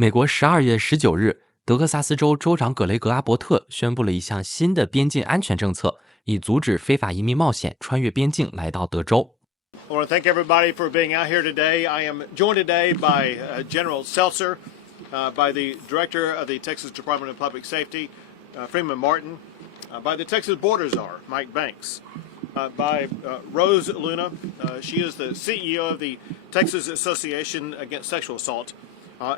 美国12月19日，德克萨斯州州长葛雷格·阿伯特宣布了一项新的边境安全政策，以阻止非法移民冒险穿越边境来到德州。I want to thank everybody for being out here today. I am joined today by General Seltzer, by the Director of the Texas Department of Public Safety, Freeman Martin, by the Texas Border Czar, Mike Banks, by Rose Luna. She is the CEO of the Texas Association Against Sexual Assault,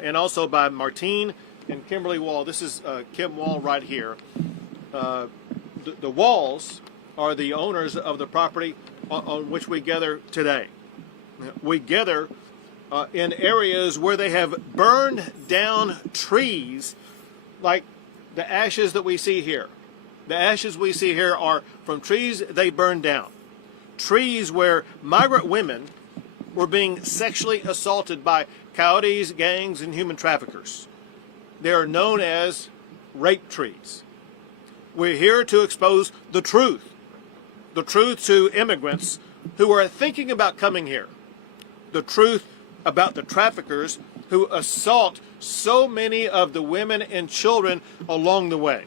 and also by Martine and Kimberly Wall. This is Kim Wall right here. The Walls are the owners of the property on which we gather today. We gather in areas where they have burned down trees like the ashes that we see here. The ashes we see here are from trees they burned down. Trees where migrant women were being sexually assaulted by coyotes, gangs, and human traffickers. They are known as rape trees. We're here to expose the truth to immigrants who are thinking about coming here, the truth about the traffickers who assault so many of the women and children along the way.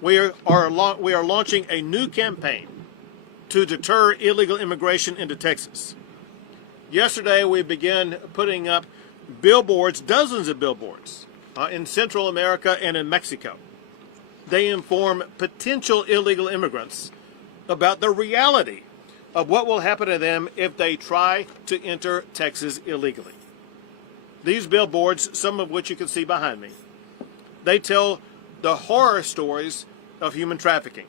We are launching a new campaign to deter illegal immigration into Texas. Yesterday, we began putting up billboards, dozens of billboards, in Central America and in Mexico. They inform potential illegal immigrants about the reality of what will happen to them if they try to enter Texas illegally. These billboards, some of which you can see behind me, they tell the horror stories of human trafficking.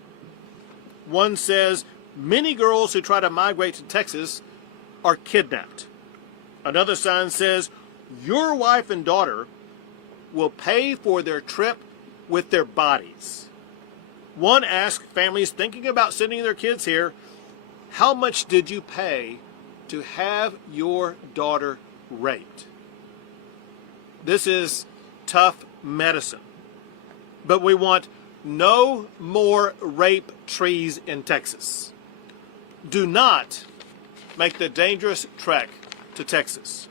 One says many girls who try to migrate to Texas are kidnapped. Another sign says your wife and daughter will pay for their trip with their bodies. One asked families thinking about sending their kids here, how much did you pay to have your daughter raped? This is tough medicine. But we want no more rape trees in Texas. Do not make the dangerous trek to Texas.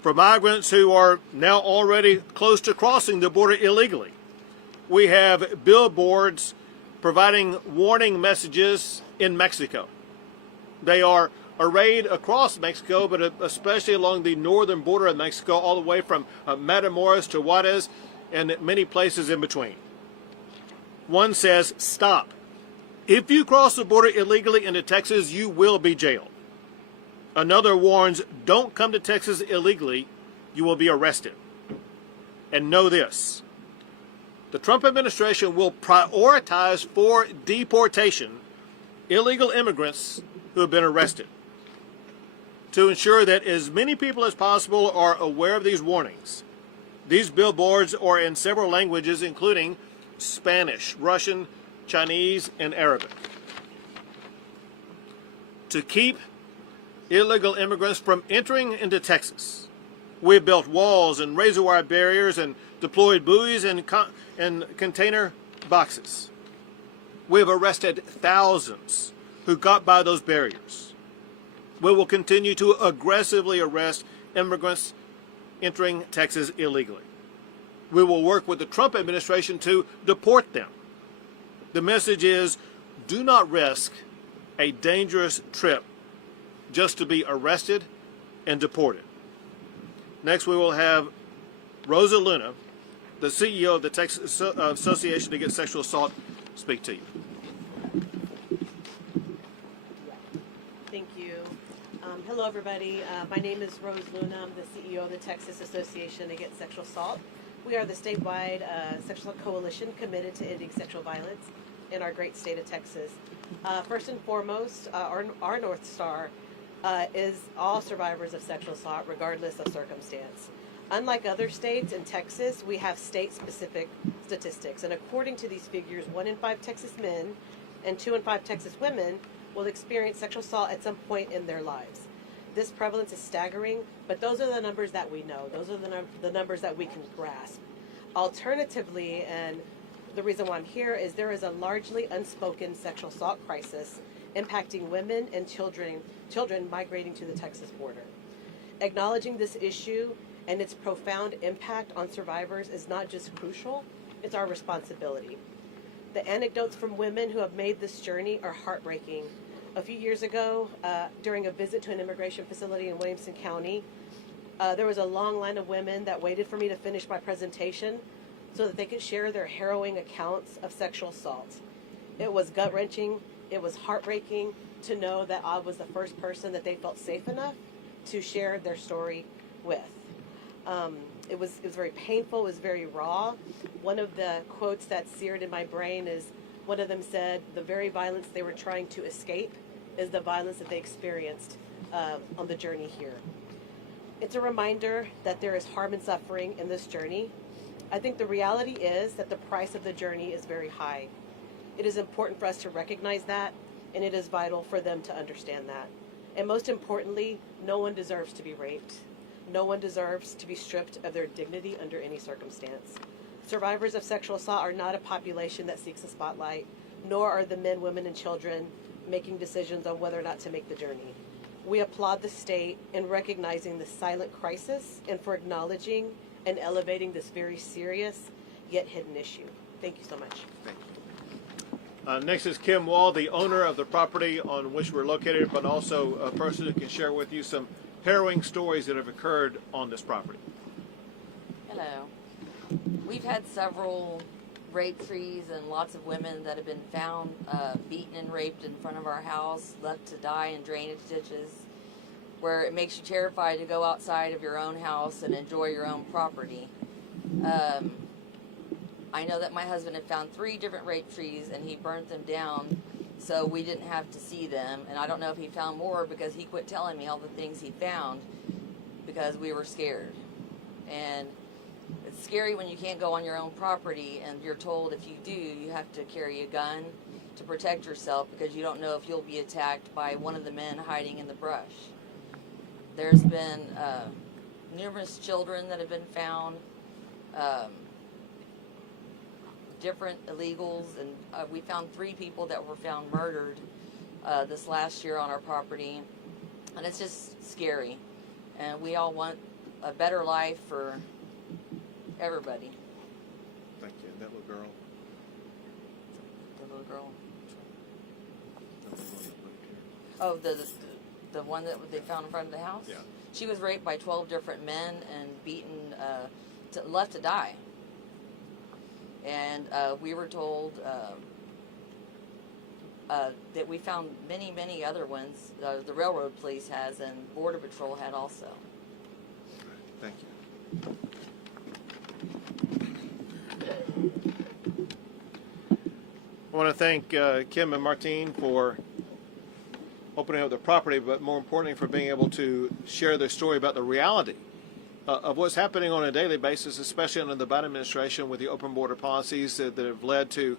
For migrants who are now already close to crossing the border illegally, we have billboards providing warning messages in Mexico. They are arrayed across Mexico, but especially along the northern border of Mexico, all the way from Matamoros to Juarez and many places in between. One says, stop. If you cross the border illegally into Texas, you will be jailed. Another warns, don't come to Texas illegally, you will be arrested. And know this, the Trump administration will prioritize for deportation illegal immigrants who have been arrested. To ensure that as many people as possible are aware of these warnings, these billboards are in several languages, including Spanish, Russian, Chinese, and Arabic. To keep illegal immigrants from entering into Texas, we've built walls and razor wire barriers and deployed buoys and container boxes. We have arrested thousands who got by those barriers. We will continue to aggressively arrest immigrants entering Texas illegally. We will work with the Trump administration to deport them. The message is, do not risk a dangerous trip just to be arrested and deported. Next, we will have Rosa Luna, the CEO of the Texas Association Against Sexual Assault, speak to you. Thank you. Hello, everybody. My name is Rose Luna. I'm the CEO of the Texas Association Against Sexual Assault. We are the statewide sexual coalition committed to ending sexual violence in our great state of Texas. First and foremost, our North Star is all survivors of sexual assault, regardless of circumstance. Unlike other states, in Texas, we have state-specific statistics. And according to these figures, 1 in 5 Texas men and 2 in 5 Texas women will experience sexual assault at some point in their lives. This prevalence is staggering, but those are the numbers that we know. Those are the numbers that we can grasp. Alternatively, and the reason why I'm here is there is a largely unspoken sexual assault crisis impacting women and children migrating to the Texas border. Acknowledging this issue and its profound impact on survivors is not just crucial, it's our responsibility. The anecdotes from women who have made this journey are heartbreaking. A few years ago, during a visit to an immigration facility in Williamson County, there was a long line of women that waited for me to finish my presentation so that they could share their harrowing accounts of sexual assault. It was gut-wrenching, it was heartbreaking to know that I was the first person that they felt safe enough to share their story with. It was very painful, it was very raw. One of the quotes that seared in my brain is, one of them said, the very violence they were trying to escape is the violence that they experienced on the journey here. It's a reminder that there is harm and suffering in this journey. I think the reality is that the price of the journey is very high. It is important for us to recognize that, and it is vital for them to understand that. And most importantly, no one deserves to be raped. No one deserves to be stripped of their dignity under any circumstance. Survivors of sexual assault are not a population that seeks the spotlight, nor are the men, women, and children making decisions on whether or not to make the journey. We applaud the state in recognizing the silent crisis and for acknowledging and elevating this very serious yet hidden issue. Thank you so much. Next is Kim Wall, the owner of the property on which we're located, but also a person who can share with you some harrowing stories that have occurred on this property. Hello. We've had several rape trees and lots of women that have been found beaten and raped in front of our house, left to die in drainage ditches, where it makes you terrified to go outside of your own house and enjoy your own property. I know that my husband had found 3 different rape trees and he burnt them down so we didn't have to see them. And I don't know if he found more because he quit telling me all the things he found because we were scared. And it's scary when you can't go on your own property and you're told if you do, you have to carry a gun to protect yourself because you don't know if you'll be attacked by one of the men hiding in the brush. There's been numerous children that have been found, different illegals, and we found 3 people that were found murdered this last year on our property, and it's just scary. And we all want a better life for everybody. Thank you. That little girl. The little girl. Oh, the one that they found in front of the house? Yeah. She was raped by 12 different men and beaten, left to die. And we were told that we found many, many other ones. The railroad police has, and Border Patrol had also. Thank you. I want to thank Kim and Martine for opening up the property, but more importantly for being able to share their story about the reality of what's happening on a daily basis, especially under the Biden administration with the open border policies that have led to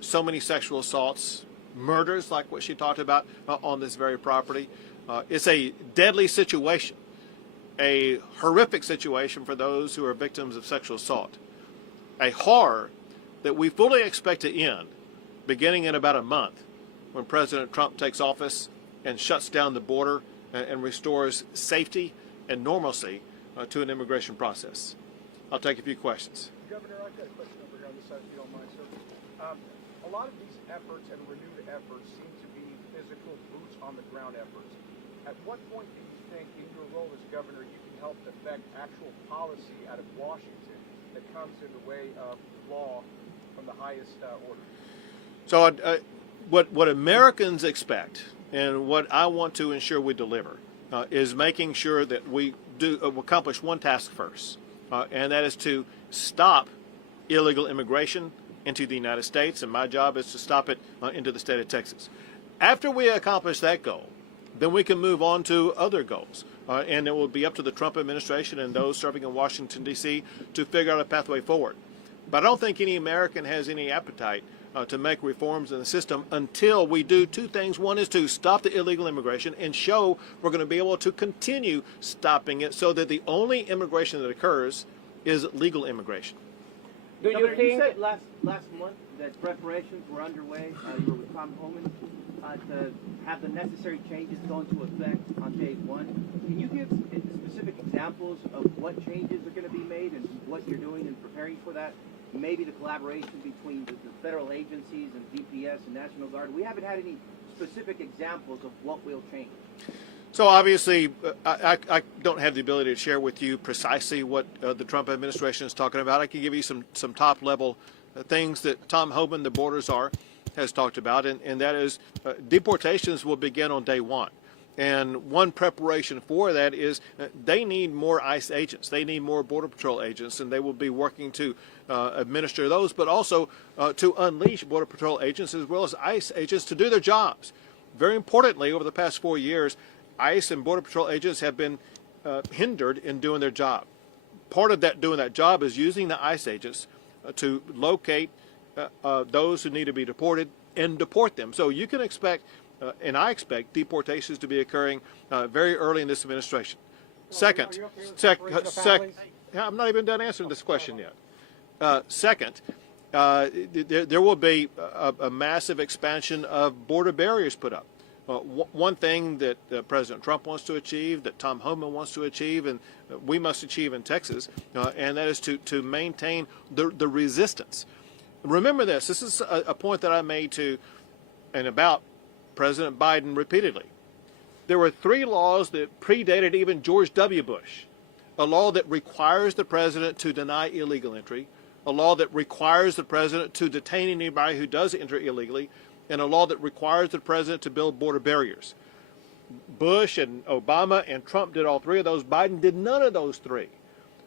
so many sexual assaults, murders like what she talked about on this very property. It's a deadly situation, a horrific situation for those who are victims of sexual assault, a horror that we fully expect to end beginning in about a month when President Trump takes office and shuts down the border and restores safety and normalcy to an immigration process. I'll take a few questions. Governor, I've got a question over here on this side, if you don't mind, sir. A lot of these efforts and renewed efforts seem to be physical, boots on the ground efforts. At what point do you think, in your role as governor, you can help affect actual policy out of Washington that comes in the way of law from the highest order? So what Americans expect and what I want to ensure we deliver is making sure that we do accomplish one task first, and that is to stop illegal immigration into the United States, and my job is to stop it into the state of Texas. After we accomplish that goal, then we can move on to other goals, and it will be up to the Trump administration and those serving in Washington, D.C. to figure out a pathway forward. But I don't think any American has any appetite to make reforms in the system until we do 2 things. One is to stop the illegal immigration and show we're going to be able to continue stopping it so that the only immigration that occurs is legal immigration. Do you think said last month that preparations were underway, you were with Tom Homan, to have the necessary changes go into effect on day 1? Can you give specific examples of what changes are going to be made and what you're doing in preparing for that? Maybe the collaboration between the federal agencies and DPS and National Guard. We haven't had any specific examples of what will change. So obviously, I don't have the ability to share with you precisely what the Trump administration is talking about. I can give you some top-level things that Tom Homan, the border czar, has talked about, and that is deportations will begin on day one. And one preparation for that is they need more ICE agents. They need more Border Patrol agents, and they will be working to administer those, but also to unleash Border Patrol agents as well as ICE agents to do their jobs. Very importantly, over the past 4 years, ICE and Border Patrol agents have been hindered in doing their job. Part of that doing that job is using the ICE agents to locate those who need to be deported and deport them. So you can expect, and I expect, deportations to be occurring very early in this administration. Second, I'm not even done answering this question yet. Second, there will be a massive expansion of border barriers put up. One thing that President Trump wants to achieve, that Tom Homan wants to achieve, and we must achieve in Texas, and that is to maintain the resistance. Remember this. This is a point that I made to and about President Biden repeatedly. There were 3 laws that predated even George W. Bush. A law that requires the president to deny illegal entry, a law that requires the president to detain anybody who does enter illegally, and a law that requires the president to build border barriers. Bush and Obama and Trump did all 3 of those. Biden did none of those 3.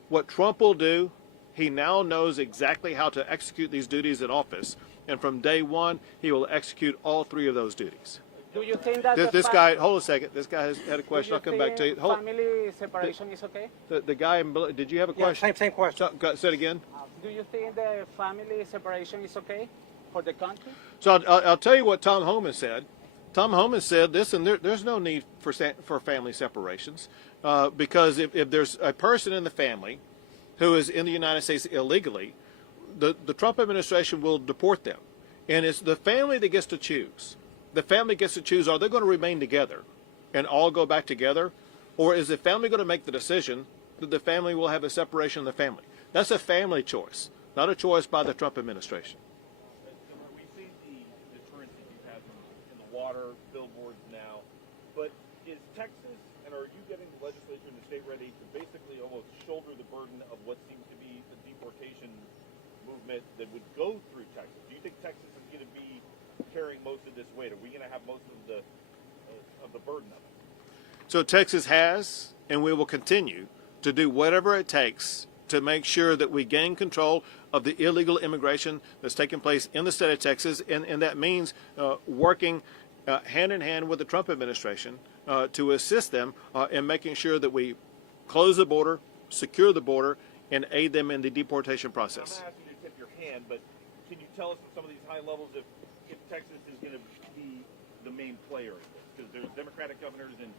What Trump will do, he now knows exactly how to execute these duties in office. And from day one, he will execute all 3 of those duties. Do you think that this guy, hold a second. This guy has had a question. I'll come back to you. Family separation is okay? The guy, did you have a question? Same question. Say it again. Do you think the family separation is okay for the country? So I'll tell you what Tom Homan said. Tom Homan said this, and there's no need for family separations because if there's a person in the family who is in the United States illegally, the Trump administration will deport them. And it's the family that gets to choose. The family gets to choose, are they going to remain together and all go back together? Or is the family going to make the decision that the family will have a separation of the family? That's a family choice, not a choice by the Trump administration. We've seen the deterrence that you've had in the water, billboards now, but is Texas, and are you getting the legislature and the state ready to basically almost shoulder the burden of what seems to be a deportation movement that would go through Texas? Do you think Texas is going to be carrying most of this weight? Are we going to have most of the burden of it? So Texas has, and we will continue to do whatever it takes to make sure that we gain control of the illegal immigration that's taking place in the state of Texas, and that means working hand in hand with the Trump administration to assist them in making sure that we close the border, secure the border, and aid them in the deportation process. I'm not asking you to tip your hand, but can you tell us at some of these high levels if Texas is going to be the main player in this? Because there's Democratic governors in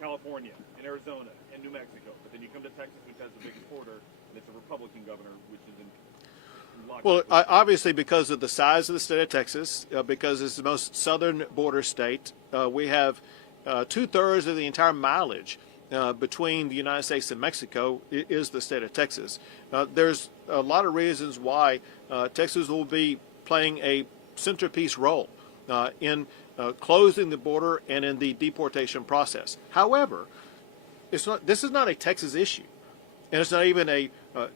California, in Arizona, and New Mexico. But then you come to Texas, which has the biggest border, and it's a Republican governor, which is in lockstep. Well, obviously because of the size of the state of Texas, because it's the most southern border state, we have 2/3 of the entire mileage between the United States and Mexico is the state of Texas. There's a lot of reasons why Texas will be playing a centerpiece role in closing the border and in the deportation process. However, this is not a Texas issue, and it's not even a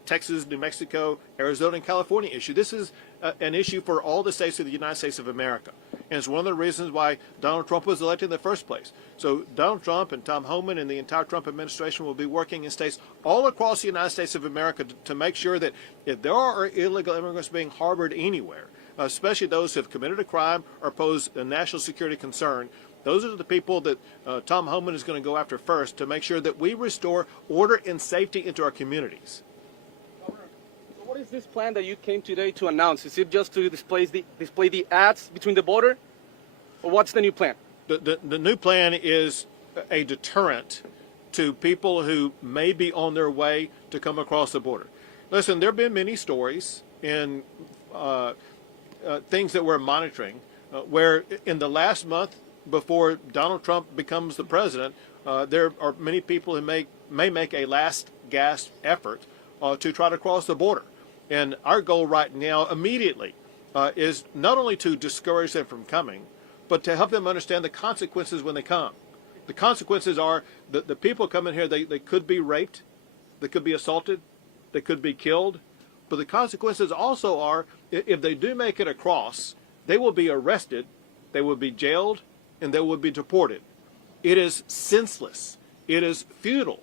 Texas, New Mexico, Arizona, and California issue. This is an issue for all the states of the United States of America. And it's one of the reasons why Donald Trump was elected in the first place. So Donald Trump and Tom Homan and the entire Trump administration will be working in states all across the United States of America to make sure that if there are illegal immigrants being harbored anywhere, especially those who have committed a crime or pose a national security concern, those are the people that Tom Homan is going to go after first to make sure that we restore order and safety into our communities. What is this plan that you came today to announce? Is it just to display the ads between the border, or what's the new plan? The new plan is a deterrent to people who may be on their way to come across the border. Listen, there have been many stories and things that we're monitoring where in the last month before Donald Trump becomes the president, there are many people who may make a last gasp effort to try to cross the border. And our goal right now, immediately, is not only to discourage them from coming, but to help them understand the consequences when they come. The consequences are that the people coming here, they could be raped, they could be assaulted, they could be killed. But the consequences also are, if they do make it across, they will be arrested, they will be jailed, and they will be deported. It is senseless. It is futile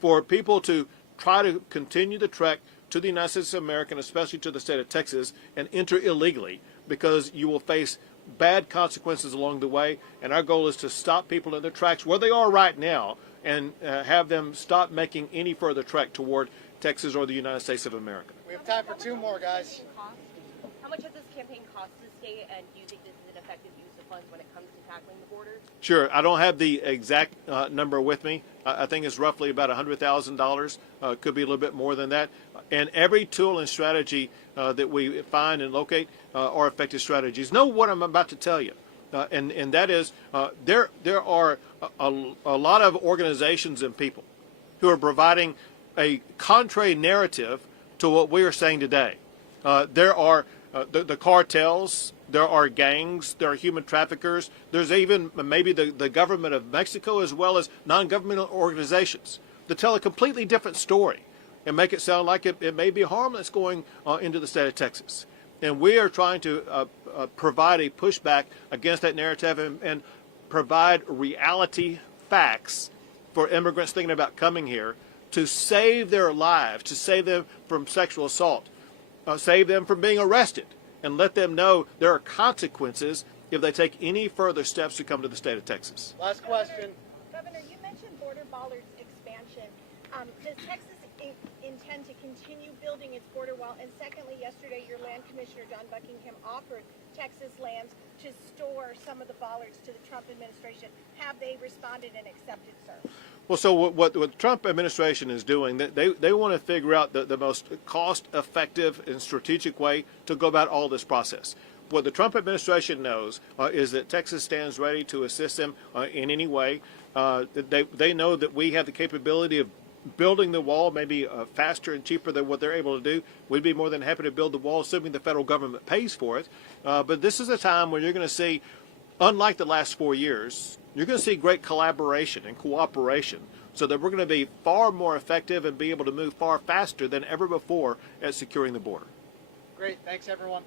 for people to try to continue the trek to the United States of America, and especially to the state of Texas, and enter illegally, because you will face bad consequences along the way. And our goal is to stop people in their tracks where they are right now and have them stop making any further trek toward Texas or the United States of America. We have time for two more, guys. How much does this campaign cost the state, and do you think this is an effective use of funds when it comes to tackling the border? Sure. I don't have the exact number with me. I think it's roughly about $100,000. Could be a little bit more than that. And every tool and strategy that we find and locate are effective strategies. Know what I'm about to tell you. And that is, there are a lot of organizations and people who are providing a contrary narrative to what we are saying today. There are the cartels, there are gangs, there are human traffickers, there's even maybe the government of Mexico, as well as non-governmental organizations that tell a completely different story and make it sound like it may be harmless going into the state of Texas. And we are trying to provide a pushback against that narrative and provide reality facts for immigrants thinking about coming here, to save their lives, to save them from sexual assault, save them from being arrested, and let them know there are consequences if they take any further steps to come to the state of Texas. Last question. Governor, you mentioned border bollards expansion. Does Texas intend to continue building its border wall? And secondly, yesterday your land commissioner, John Buckingham, offered Texas lands to store some of the bollards to the Trump administration. Have they responded and accepted, sir? Well, so what the Trump administration is doing, they want to figure out the most cost-effective and strategic way to go about all this process. What the Trump administration knows is that Texas stands ready to assist them in any way. They know that we have the capability of building the wall maybe faster and cheaper than what they're able to do. We'd be more than happy to build the wall, assuming the federal government pays for it. But this is a time where you're going to see, unlike the last 4 years, you're going to see great collaboration and cooperation, so that we're going to be far more effective and be able to move far faster than ever before at securing the border. Great. Thanks, everyone.